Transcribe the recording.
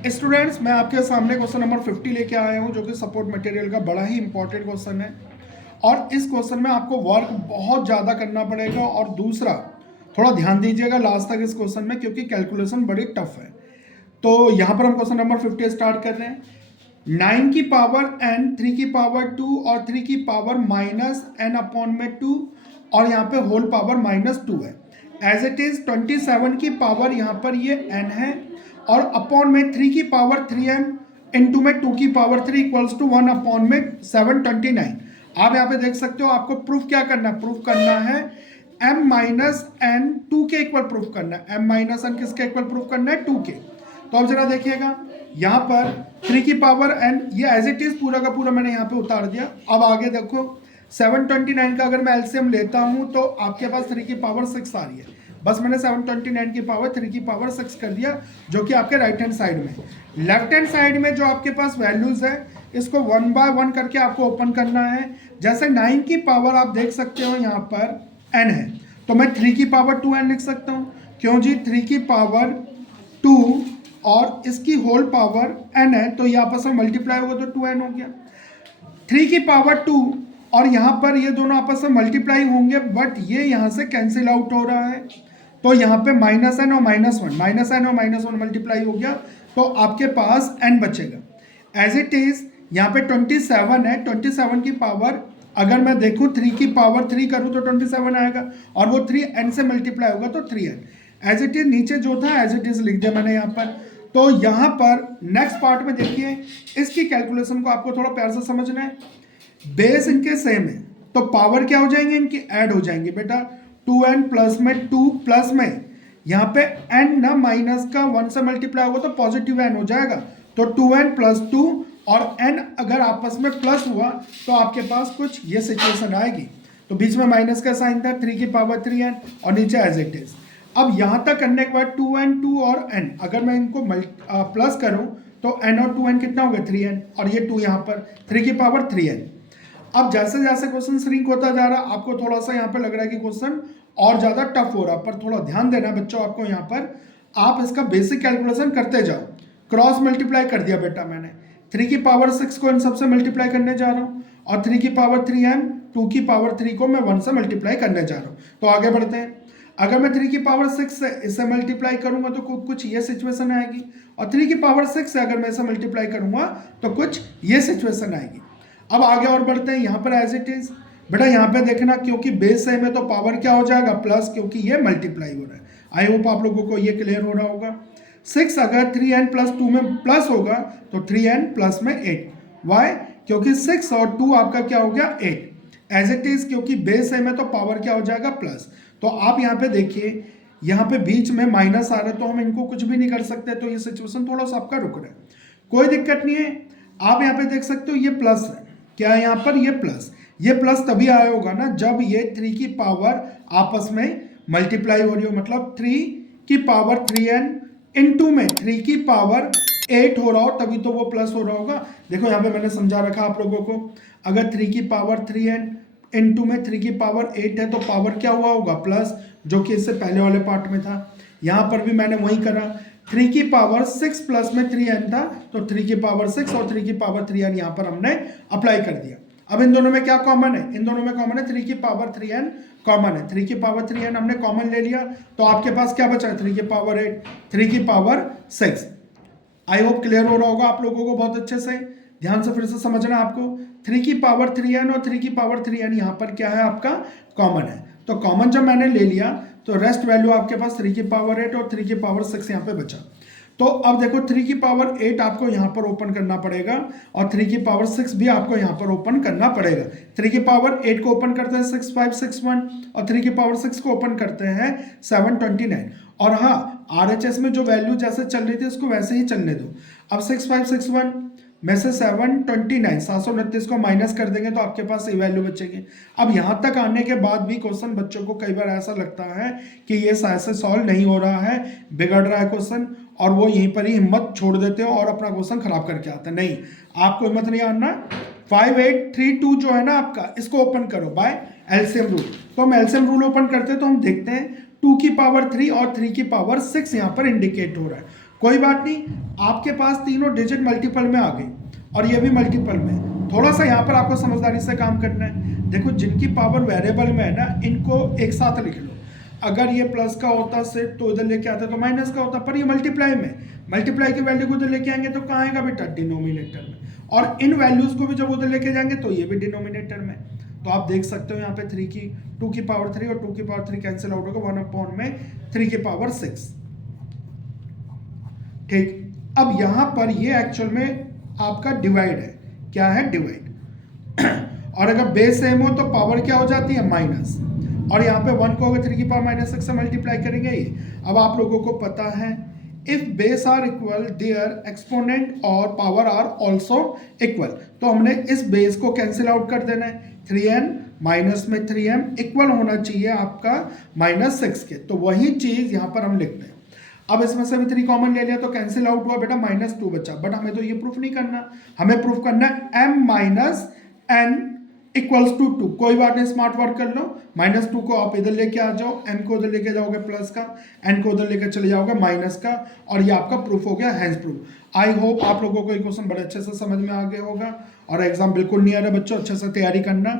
Students, मैं आपके सामने क्वेश्चन नंबर 50 लेके आया हूं, जो कि सपोर्ट मटेरियल का बड़ा ही इंपॉर्टेंट क्वेश्चन है। और इस क्वेश्चन में आपको वर्क बहुत ज़्यादा करना पड़ेगा। और दूसरा, थोड़ा ध्यान दीजिएगा लास्ट तक इस क्वेश्चन में, क्योंकि कैलकुलेशन बड़ी टफ है। तो यहाँ पर हम क्वेश्चन नंबर 50 स्टार्ट कर रहे हैं। 9 की पावर n, 3 की पावर 2 और 3 की पावर माइनस n अपॉन में 2 और यहाँ पे होल पावर माइनस 2 है। एज इट इज 27 की पावर यहाँ पर ये n है और अपॉन में 3 की पावर 3n इंटू में 2 की पावर 3 इक्वल्स टू 1 अपॉन में 729। आप यहाँ पे देख सकते हो, आपको प्रूफ क्या करना है, प्रूफ करना है m माइनस n 2 के इक्वल प्रूफ करना है। m माइनस n किसके इक्वल प्रूफ करना है, 2 के। तो अब जरा देखिएगा, यहाँ पर 3 की पावर n ये एज इट इज पूरा का पूरा मैंने यहाँ पे उतार दिया। अब आगे देखो 729 का अगर मैं एलसीएम लेता हूँ तो आपके पास 3 की पावर 6 आ रही है। बस मैंने 729 की पावर 3 की पावर 6 कर दिया, जो कि आपके राइट हैंड साइड में। लेफ्ट हैंड साइड में जो आपके पास वैल्यूज है, इसको 1 बाय 1 करके आपको ओपन करना है। जैसे 9 की पावर आप देख सकते हो यहाँ पर n है, तो मैं 3 की पावर 2n लिख सकता हूँ। क्यों जी, 3 की पावर 2 और इसकी होल पावर n है, तो ये आपस में मल्टीप्लाई होगा तो 2n हो गया। 3 की पावर 2 और यहाँ पर ये दोनों आपस में मल्टीप्लाई होंगे, बट ये यहाँ से कैंसिल आउट हो रहा है, तो यहाँ पे माइनस n और माइनस वन, माइनस n और माइनस वन मल्टीप्लाई हो गया, तो आपके पास n बचेगा। एज इट इज यहाँ पे 27 है, 27 की पावर अगर मैं देखूँ 3 की पावर 3 करूँ तो 27 आएगा, और वो 3n से मल्टीप्लाई होगा तो 3n। एज इट इज नीचे जो था एज इट इज लिख दिया मैंने यहाँ पर। तो यहाँ पर नेक्स्ट पार्ट में देखिए, इसकी कैलकुलेशन को आपको थोड़ा प्यार से समझना है। बेस इनके सेम है, तो पावर क्या हो जाएंगे, इनकी ऐड हो जाएंगे बेटा। 2n प्लस में 2 प्लस में यहाँ पे n ना माइनस का 1 से मल्टीप्लाई होगा तो पॉजिटिव n हो जाएगा, तो 2n प्लस 2 और n अगर आपस में प्लस हुआ तो आपके पास कुछ ये सिचुएशन आएगी। तो बीच में माइनस का साइन था, 3 की पावर 3n और नीचे एज इट इज। अब यहाँ तक करने के बाद 2n 2 और n अगर मैं इनको प्लस करूँ तो n और 2n कितना हो गया, 3n, और ये 2 यहाँ पर 3 की पावर 3n। अब जैसे जैसे क्वेश्चन श्रिंक होता जा रहा, आपको थोड़ा सा यहाँ पे लग रहा है कि क्वेश्चन और ज़्यादा टफ हो रहा, पर थोड़ा ध्यान देना बच्चों आपको। यहाँ पर आप इसका बेसिक कैलकुलेशन करते जाओ। क्रॉस मल्टीप्लाई कर दिया बेटा मैंने, 3 की पावर 6 को इन सबसे मल्टीप्लाई करने जा रहा हूँ, और 3 की पावर 3n 2 की पावर 3 को मैं 1 से मल्टीप्लाई करने जा रहा हूँ। तो आगे बढ़ते हैं। अगर मैं 3 की पावर 6 से इसे मल्टीप्लाई करूंगा तो कुछ ये सिचुएशन आएगी, और 3 की पावर 6 से अगर मैं इसे मल्टीप्लाई करूंगा तो कुछ ये सिचुएशन आएगी। अब आगे और बढ़ते हैं। यहाँ पर एज इट इज बेटा यहाँ पे देखना, क्योंकि बेस सेम है तो पावर क्या हो जाएगा, प्लस, क्योंकि ये मल्टीप्लाई हो रहा है। आई होप आप लोगों को ये क्लियर हो रहा होगा। 6 अगर 3n प्लस 2 में प्लस होगा तो 3n प्लस में 8। वाई, क्योंकि 6 और 2 आपका क्या हो गया, 8। एज इट इज क्योंकि बेस सेम है तो पावर क्या हो जाएगा, प्लस। तो आप यहाँ पे देखिए, यहाँ पे बीच में माइनस आ रहा है तो हम इनको कुछ भी नहीं कर सकते, तो ये सिचुएशन थोड़ा सा आपका रुक रहा है, कोई दिक्कत नहीं है। आप यहाँ पे देख सकते हो ये प्लस है, क्या है यहाँ पर, ये प्लस तभी आया होगा ना जब ये 3 की पावर आपस में मल्टीप्लाई हो रही हो, मतलब 3 की पावर 3n इंटू में 3 की पावर 8 हो रहा हो, तभी तो वो प्लस हो रहा होगा। देखो यहाँ पे मैंने समझा रखा आप लोगों को, अगर 3 की पावर 3n इंटू में 3 की पावर 8 है तो पावर क्या हुआ होगा, प्लस, जो कि इससे पहले वाले पार्ट में था। यहाँ पर भी मैंने वही करा, 3 की पावर 6 प्लस में 3n था, तो 3 की पावर 6 और 3 की पावर 3n यहाँ पर हमने अप्लाई कर दिया। अब इन दोनों में क्या कॉमन है, इन दोनों में कॉमन है 3 की पावर 3n कॉमन है। 3 की पावर 3n हमने कॉमन ले लिया, तो आपके पास क्या बचा है, 3 की पावर 8, 3 की पावर 6। आई होप क्लियर हो रहा होगा आप लोगों को बहुत अच्छे से। ध्यान से फिर से समझना आपको, 3 की पावर 3n और 3 की पावर 3n यहाँ पर क्या है, आपका कॉमन है। तो कॉमन जब मैंने ले लिया तो रेस्ट वैल्यू आपके पास 3 की पावर 8 और 3 की पावर 6 यहाँ पे बचा। तो अब देखो 3 की पावर 8 आपको यहाँ पर ओपन करना पड़ेगा, और 3 की पावर 6 भी आपको यहाँ पर ओपन करना पड़ेगा। 3 की पावर 8 को ओपन करते हैं 6561, और 3 की पावर 6 को ओपन करते हैं 729। और हाँ, RHS में जो वैल्यू जैसे चल रही थी उसको वैसे ही चलने दो। अब 6561 में से 729 को माइनस कर देंगे तो आपके पास ये वैल्यू बचेगी। अब यहाँ तक आने के बाद भी क्वेश्चन बच्चों को कई बार ऐसा लगता है कि ये ऐसे सॉल्व नहीं हो रहा है, बिगड़ रहा है क्वेश्चन, और वो यहीं पर ही हिम्मत छोड़ देते हो और अपना क्वेश्चन खराब करके आते हैं। नहीं, आपको हिम्मत नहीं आना। 5832 जो है ना आपका, इसको ओपन करो बाय एलसीएम रूल। तो हम एलसीएम रूल ओपन करते हैं तो हम देखते हैं 2 की पावर 3 और 3 की पावर 6 यहाँ पर इंडिकेट हो रहा है। कोई बात नहीं, आपके पास तीनों डिजिट मल्टीपल में आ गई और ये भी मल्टीपल में। थोड़ा सा यहाँ पर आपको समझदारी से काम करना है। देखो जिनकी पावर वेरिएबल में है ना, इनको एक साथ लिख लो। अगर ये प्लस का होता सेट तो उधर लेके आते तो माइनस का होता, पर ये मल्टीप्लाई में, मल्टीप्लाई की वैल्यू को उधर लेके आएंगे तो कहाँ आएगा बेटा, डिनोमिनेटर में। और इन वैल्यूज को भी जब उधर लेके जाएंगे तो ये भी डिनोमिनेटर में। तो आप देख सकते हो यहाँ पे 2 की पावर 3 और 2 की पावर 3 कैंसिल आउट होगा, 1 में 3 की पावर 6। ठीक, अब यहां पर ये एक्चुअल में आपका डिवाइड है। क्या है, डिवाइड। और अगर बेस सेम हो तो पावर क्या हो जाती है, माइनस। और यहाँ पे 1 को अगर 3 की पावर -6 से मल्टीप्लाई करेंगे ये। अब आप लोगों को पता है if base are equal their exponent और पावर आर ऑल्सो इक्वल, तो हमने इस बेस को कैंसिल आउट कर देना है। 3n माइनस में 3m इक्वल होना चाहिए आपका -6 के, तो वही चीज यहाँ पर हम लिखते हैं। अब इसमें से भी 3 कॉमन ले लिया तो कैंसिल आउट हुआ बेटा, -2 बचा। बट हमें तो ये प्रूफ नहीं करना, हमें प्रूफ करना है m minus n equals to 2। कोई बात नहीं, स्मार्ट वर्क कर लो। -2 को आप इधर लेके आ जाओ, m को उधर लेके जाओगे प्लस का, n को उधर लेके चले जाओगे माइनस का, और ये आपका प्रूफ हो गया, हैंस प्रूफ। आई होप आप लोगों को ये क्वेश्चन बड़े अच्छे से समझ में आ गया होगा और एग्जाम बिल्कुल नियर है बच्चों, अच्छे से तैयारी करना।